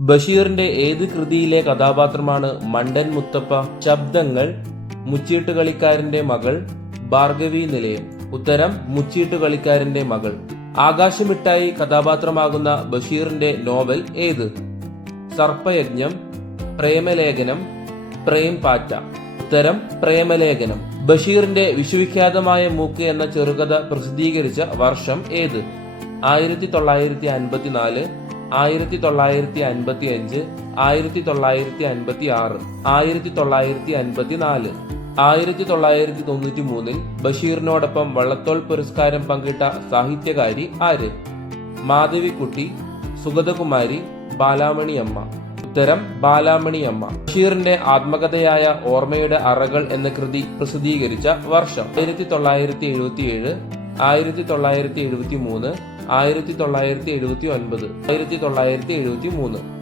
ബഷീറിന്റെ ഏത് കൃതിയിലെ കഥാപാത്രമാണ് മണ്ടൻ മുത്തപ്പ? ശബ്ദങ്ങൾ: മുച്ചീട്ടുകളിക്കാരന്റെ മകൾ, ഭാർഗവീ നിലയം. ഉത്തരം: മുച്ചീട്ടുകളിക്കാരന്റെ മകൾ. ആകാശമിട്ടായി കഥാപാത്രമാകുന്ന ബഷീറിന്റെ നോവൽ ഏത്? സർപ്പയജ്ഞം, പ്രേമലേഖനം, പ്രേം പാറ്റ. ഉത്തരം: പ്രേമലേഖനം. ബഷീറിന്റെ വിശ്വവിഖ്യാതമായ മൂക്ക് എന്ന ചെറുകഥ പ്രസിദ്ധീകരിച്ച വർഷം ഏത്? 1954, 1955, 1956, 1954. 1993 ബഷീറിനോടൊപ്പം വള്ളത്തോൾ പുരസ്കാരം പങ്കിട്ട സാഹിത്യകാരി ആര്? മാധവിക്കുട്ടി, സുഗതകുമാരി, ബാലാമണിയമ്മ. ഉത്തരം: ബാലാമണിയമ്മ. ബഷീറിന്റെ ആത്മകഥയായ ഓർമ്മയുടെ അറകൾ എന്ന കൃതി പ്രസിദ്ധീകരിച്ച വർഷം 1977, 1973, 1979. 1973.